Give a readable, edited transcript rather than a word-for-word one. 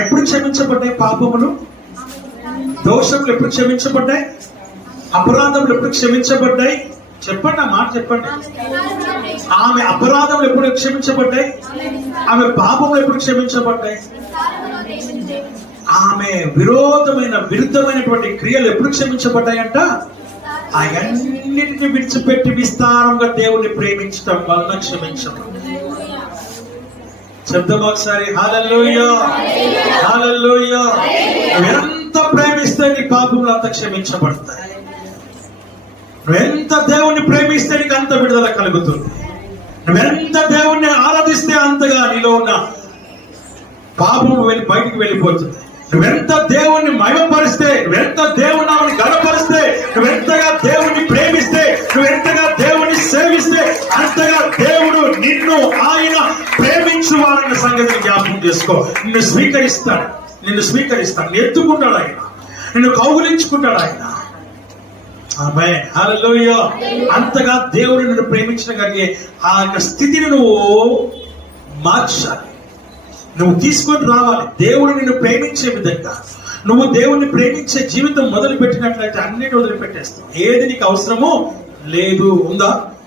ఎప్పుడు క్షమించబడ్డాయి పాపములు, దోషములు ఎప్పుడు క్షమించబడ్డాయి, అపరాధములు ఎప్పుడు క్షమించబడ్డాయి? చెప్పండి, ఆ మాట చెప్పండి. ఆమె అపరాధములు ఎప్పుడు క్షమించబడ్డాయి, ఆమె పాపములు ఎప్పుడు క్షమించబడ్డాయి, ఆమె విరుద్ధమైనటువంటి క్రియలు ఎప్పుడు క్షమించబడ్డాయంట? అవన్నిటిని విడిచిపెట్టి విస్తారంగా దేవుణ్ణి ప్రేమించడం వలన క్షమించడం. చెప్తాం ఒకసారి, హల్లెలూయా హల్లెలూయా. ఎంత ప్రేమిస్తే నీ పాపములు అంత క్షమించబడతాయి. నువ్వెంత దేవుణ్ణి ప్రేమిస్తే నీకు అంత విడుదల కలుగుతుంది. నువ్వెంత దేవుణ్ణి ఆరాధిస్తే అంతగా నీలో ఉన్న పాపము బయటికి వెళ్ళిపోతుంది. నువ్వెంత దేవుణ్ణి మహిమపరిస్తే, నువ్వెంత దేవుని గణపరిస్తే, నువ్వెంతగా దేవుణ్ణి ప్రేమిస్తే, నువ్వెంతగా దేవుణ్ణి సేవిస్తే అంతగా దేవుడు నిన్ను ఆయన ప్రేమించువాడన్న సంగతిని జ్ఞాపకం చేసుకో. నిన్ను స్వీకరిస్తాడు, నిన్ను ఎత్తుకుంటాడు ఆయన, నిన్ను కౌగులించుకుంటాడు ఆయన. ఆమేన్, హల్లెలూయా. అంతగా దేవుడు నిన్ను ప్రేమించగలిగే ఆ యొక్క స్థితిని నువ్వు మార్చాలి, నువ్వు తీసుకొని రావాలి. దేవుడు నిన్ను ప్రేమించే విధంగా నువ్వు దేవుణ్ణి ప్రేమించే జీవితం మొదలు పెట్టినట్లయితే అన్నిటి వదిలిపెట్టేస్తావు. ఏది నీకు అవసరమో లేదు. ఉందా?